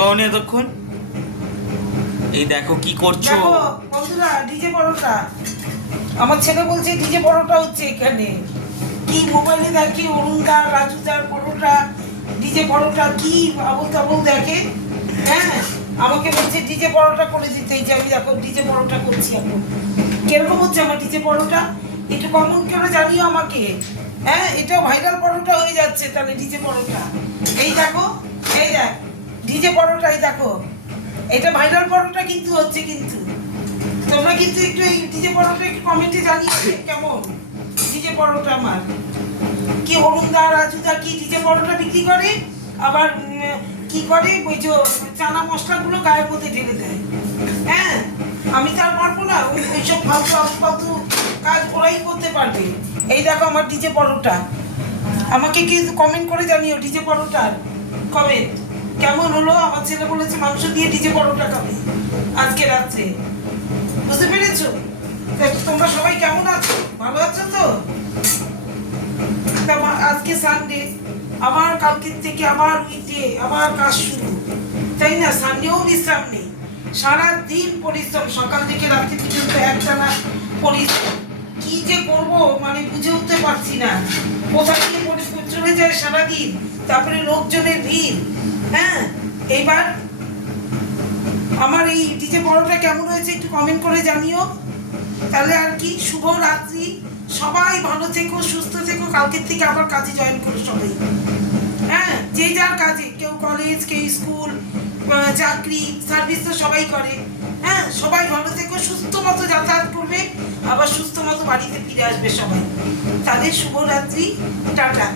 পাওনি এতক্ষণ? এই দেখো কি করছো বন্ধুরা, ডিজে পরোটা। আমার ছেলে বলছে ডিজে পরোটা হচ্ছে এখানে। কি মোবাইলে দেখি অরুণদা রাজুদার পরোটা, ডিজে পরোটা কি আবল তাবল দেখে। হ্যাঁ, আমাকে বলছে ডিজে পরোটা করে দিতে। এই যে আমি দেখো ডিজে পরোটা করছি এখন। কিরকম হচ্ছে আমার ডিজে পরোটা একটু কমন করে জানিও আমাকে। হ্যাঁ, এটা ভাইরাল পরোটা হয়ে যাচ্ছে তাহলে ডিজে পরোটা। এই দেখো, এই দেখ ডিজে পরোটা, এই দেখো এটা ভাইরাল পরোটা কিন্তু হচ্ছে। কিন্তু তোমরা কিন্তু একটু এই ডিজে পরোটা একটু কমেন্টে জানিও কেমন ডিজে পরোটা আমার। কি অরুণদা রাজুদা কি ডিজে পরোটা বিক্রি করে, আবার কি করে ওই যে চানা মশলাগুলো গায়ের মধ্যে ঢেলে দেয়। হ্যাঁ, আমি তো আর পারবো না ওইসব ফালতু ফালতু কাজ ওরাই করতে পারবে। এই দেখো আমার ডিজে পরোটা। আমাকে কি কমেন্ট করে জানিও ডিজে পরোটার কমেন্ট কেমন হলো। আমার ছেলে বলেছে মাংস দিয়ে ডিজে পরোটা খাবে আজকে রাত্রে। বুঝতে পেরেছো? তোমরা সবাই কেমন আছো? ভালো আছো তো? আজকে সানডে, আবার কালকের থেকে আবার উইকডে, আবার কাজ শুরু, তাই না? সানডেও বিশ্রাম নেই, সারাদিন পরিশ্রম, সকাল থেকে রাত্রি পর্যন্ত একটানা পরিশ্রম। কি যে করবো মানে বুঝে উঠতে পারছি না। কোথায় গিয়ে চলে যায় সারাদিন, তারপরে লোকজনের ভিড়। হ্যাঁ, এইবার আমার এই ডিজে পরোটা কেমন হয়েছে একটু কমেন্ট করে জানিও। তাহলে আর কি, শুভ রাত্রি, সবাই ভালো থেকো, সুস্থ থেকো। কালকের থেকে আবার কাজে জয়েন করো সবাই। হ্যাঁ, যে যার কাজে, কেউ কলেজ, কেউ স্কুল, চাকরি, সার্ভিস তো সবাই করে। হ্যাঁ, সবাই ভালো থেকো, সুস্থ মতো যাতায়াত করবে, আবার সুস্থ মতো বাড়িতে ফিরে আসবে সবাই। তাদের শুভরাত্রি, টাটা।